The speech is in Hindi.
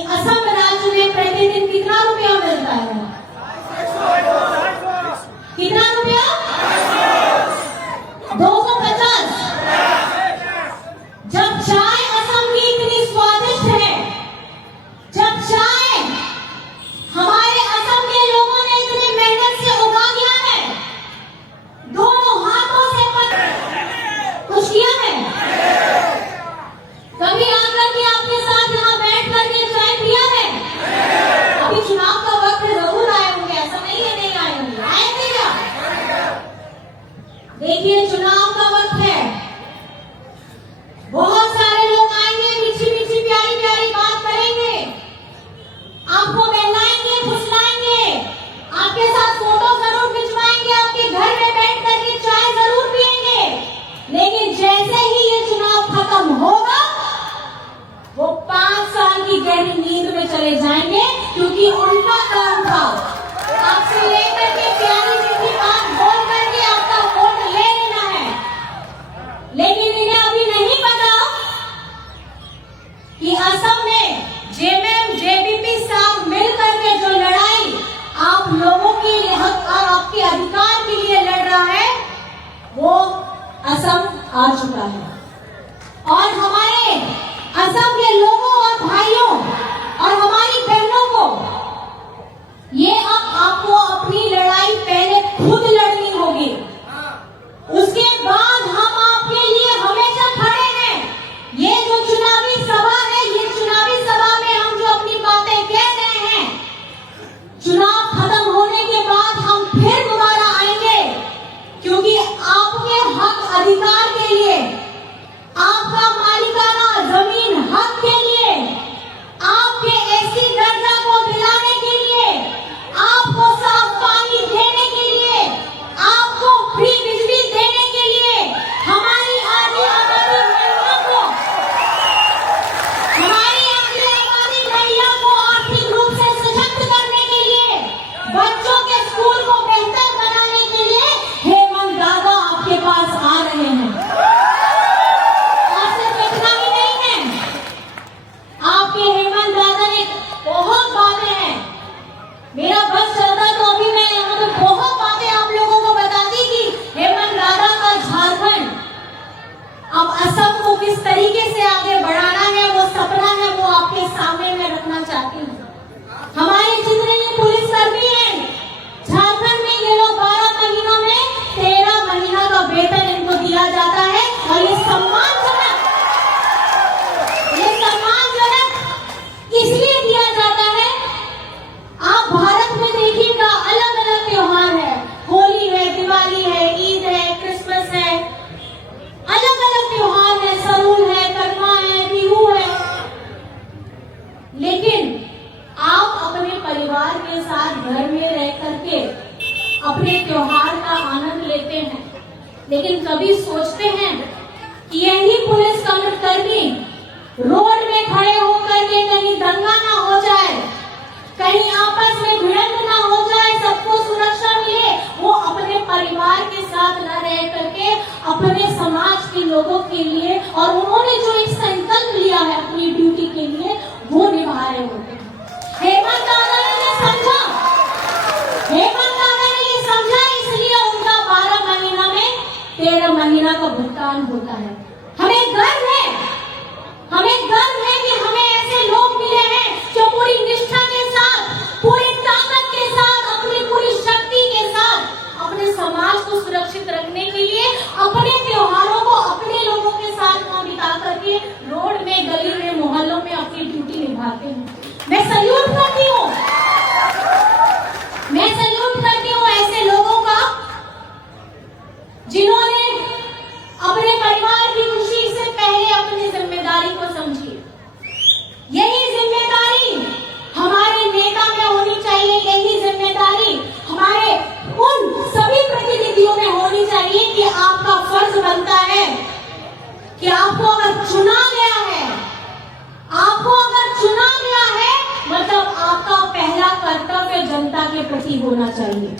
कि असम राज्य में प्रतिदिन कितना रुपया मिलता है? कितना रुपया? 250। जब चाय असम की इतनी स्वादिष्ट है, जब चाय हमारे असम के लोगों ने इतनी मेहनत से उगा दिया है, दोनों हाथों से कुछ किया है, कभी आकर के आपके साथ यहाँ बैठ करके चाय पिया है? अभी चुनाव का वक्त जरूर आए होंगे, ऐसा नहीं है नहीं आए होंगे, आएंगे क्या? देखिए चुनाव का वक्त है, बहुत सारे लोग आएंगे, मीठी मीठी प्यारी प्यारी बात करेंगे, आपको बहलाएंगे, फुसलाएंगे, आपके साथ फोटो जरूर खिंचवाएंगे, आपके घर में बैठ करके चाय जरूर पिएंगे, लेकिन जैसे ही ये चुनाव खत्म होगा वो 5 साल की गहरी नींद में चले जाएंगे, क्योंकि उनका काम था आपसे लेकर के प्यारी मीठी बात बोल करके आपका वोट ले लेना है। लेकिन इन्हें अभी नहीं पता कि असम में जेएमएम जेबीपी साथ मिलकर के जो लड़ाई आप लोगों के हक और आपके अधिकार के लिए लड़ रहा है, वो असम आ चुका है। और हमारे असम के लोगों और भाइयों और हमारी बहनों को ये अब आपको अपनी लड़ाई पहले खुद लड़नी होगी, उसके बाद हम आपके लिए हमेशा खड़े हैं। ये जो चुनावी सभा है, ये चुनावी सभा में हम जो अपनी बातें कह रहे हैं, चुनाव खत्म होने के बाद हम फिर दोबारा आएंगे, क्योंकि आपके हक अधिकार के लिए, आपका मालिकाना जमीन हक के लिए, आपके एससी दर्जा को दिलाने के लिए, आपको साफ पानी देने के लिए, आपको फ्री बिजली देने के लिए, हमारी आधी आबादी महिला को, हमारी आधी आबादी महिला को आर्थिक रूप से सशक्त करने के लिए, बच्चों के स्कूल को बेहतर बनाने के लिए हेमंत दादा आपके पास आ रहे हैं। और सिर्फ इतना ही नहीं है, आपके हेमंत दादा ने बहुत बातें हैं, मेरा बस चलता तो अभी मैं यहाँ पे बहुत बातें आप लोगों को बताती कि हेमंत दादा का झारखंड अब असम को किस तरीके से आगे बढ़ाना है, वो सपना है, वो आपके सामने मैं रखना चाहती हूँ। हमारे जितने भी पुलिसकर्मी हैं झारखंड में, ये लोग 12 महीनों में 13 महीना का वेतन इनको दिया जाता है, और ये सम्मानजनक इसलिए दिया जाता है। आप भारत में देखिएगा अलग अलग त्योहार है, होली है, दिवाली है, ईद है, क्रिसमस है, अलग अलग त्योहार है, सरूल है, करमा है, बिहू है, लेकिन आप अपने परिवार के साथ घर में रह करके अपने त्योहार का आनंद लेते हैं, लेकिन कभी सोचते हैं कि यही पुलिस कर्मी रोड में खड़े होकर के कहीं दंगा ना हो जाए, कहीं आपस में भिड़ंत ना हो जाए, सबको सुरक्षा मिले, वो अपने परिवार के साथ न रह करके अपने समाज के लोगों के लिए, और उन्होंने जो एक संकल्प लिया है अपनी ड्यूटी के लिए, वो निभा रहे होते हैं। हेमंत दादा ने समझा, हेमंत दादा ने ये समझा, इसलिए उनका 12 महीना में 13 महीना का भुगतान होता है। हमें गर्व है, हमें गर्व है कि हमें ऐसे लोग मिले हैं जो पूरी निष्ठा के साथ, पूरी ताकत के साथ, अपनी पूरी शक्ति के साथ अपने समाज को सुरक्षित रखने के लिए अपने त्योहारों को अपने लोगों के साथ वहां बिता करके रोड में, गली में, मोहल्लों में अपनी ड्यूटी निभाते हैं। मैं सल्यूट करती हूँ, मैं सल्यूट करती हूँ ऐसे लोगों का जिन्होंने अपने परिवार की खुशी से पहले अपनी जिम्मेदारी को समझी। यही जिम्मेदारी हमारे नेता में होनी चाहिए, यही जिम्मेदारी हमारे उन सभी प्रतिनिधियों में होनी चाहिए कि आपका फर्ज बनता है कि आपको अगर चुना गया है, आपको अगर चुना गया है, मतलब आपका पहला कर्तव्य जनता के प्रति होना चाहिए।